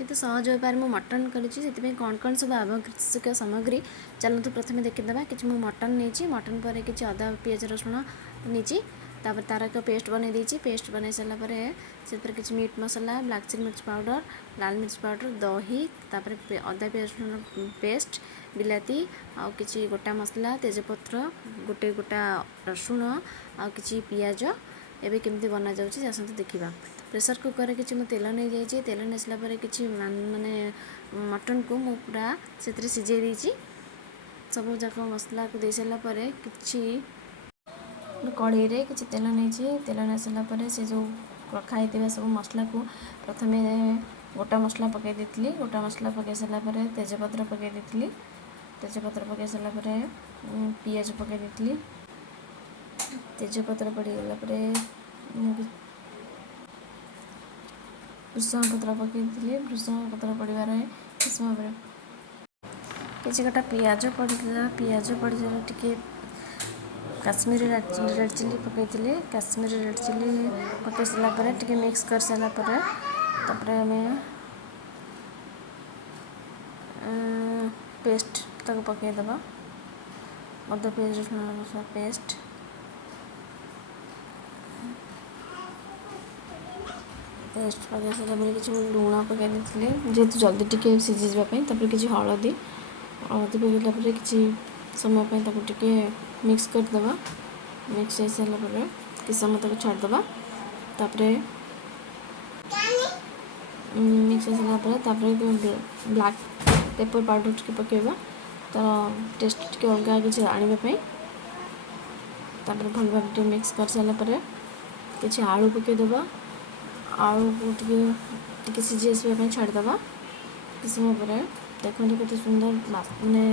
कितु सहज उपाय मु मटन करी कौन कौन सब आवश्यक सामग्री चलते प्रथम देखीदे कि मटन नहीं मटन पर कि अदा पियाज रसुण नहीं तार एक पेस्ट बन देती पेस्ट बन सारापर से किसी मीट मसला ब्लैक चिली मिर्च पाउडर लाल मिर्च पाउडर दही तापर अदा पियाज रसुण पेस्ट बिलाती आउ कि गोटा मसला तेजपत्र गोटे गोटा रसुण आ कि पियाज एवं केमती बना जाऊँगी आसतु देखा प्रेसर कुकर कि तेल नहीं जाइए तेल नहीं सारापर कि माने मटन को मु पूरा से सिझे देती सब जाक मसला को दे सारापर कि कढ़ई रे कि तेल नहीं तेल नहीं सारापर से जो रखाई सब मसला को प्रथम गोटा मसला पकई देती गोटा मसला पकई सारापर तेजपत्र पकई देती तेजपत्र पकई सारापर पियाज पकई देती तेजपत्र पड़गला भृषंग पत्र पकई भृषंग पत्र पड़ार किस समय किसी गोटा पियाज पड़ा पियाज पड़ा टे काश्मीरी रेड चिली पकई काश्मीरी रेड चिली पकई सारापर टे मिक्स कर सारापर तापर आम पेस्ट तक पकईदबा अदा पियाज रसुण पेस्ट पेस्ट पकई सारापर कि लुण पकई देती जेहेतु जल्दी टिके सीझी जावाई किसी हलदी हलदी पकईला कि समय टे मिक्स करदे मिक्स हो सारापर कि समय तक छाड़दे तापर मिक्स हो सारापर ब्लैक पेपर पाउडर टे पकईबा तार टेस्ट टे अलग किसी आने तापर भल भाव मिक्स कर सारापर कि आलू पकईदबा आलू को टे सीझी आसवाई छाड़दे किस समय पर देखते केते सुंदर माने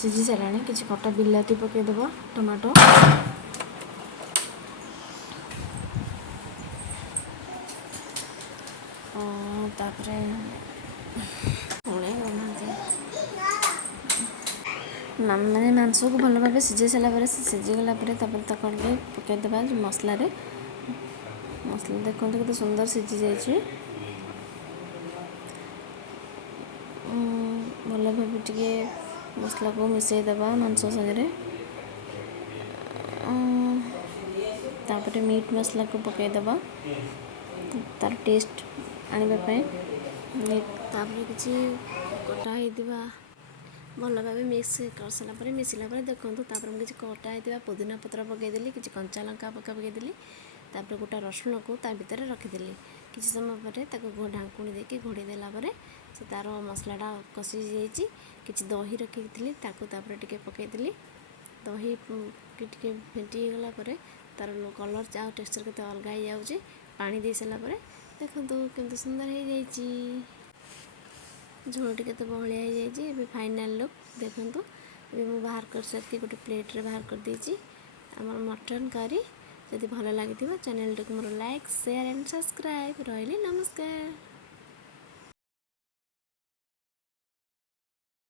सीझी सारा कि कटा बिलाती पकईदबा टमाटो तापर माने मांस को भल भाव सीझे सारापर सीझीगला पकईदबा जो मसला मसला देखते केते सुंदर सीझी जाइए भल भाव टे मसला को मिसईदबा मांस सागर तापर मीट मसला को पकईदबा तार टेस्ट आने तापर किसी कटा होता भल भाव मिक्स कर सारापर मिसला देखूँ तापर मुझे कटा होता पुदीना पत्र पकईदेली कि कंचा लंका पकईदेली तापर गोटा रसुण को भितर रखीदेली किसी समय पर ढाँकुणी देके घोड़े देलापर से तार मसलाटा कषि जाइए कि दही रखी टे पकईदेली दही टे फेंटी गला तार कलर आ टेक्सचर केते अलग हो जाऊँगी पानी दे सारापर देखो केते सुंदर हो जाइए झोल टे केते बहलिया हो जाए फाइनाल लुक देखूँ मुझे बाहर कर सारी गोटे प्लेट रे बाहर कर देती आमर मटन करी जदि भल लगी channel T more like share and subscribe रही नमस्कार।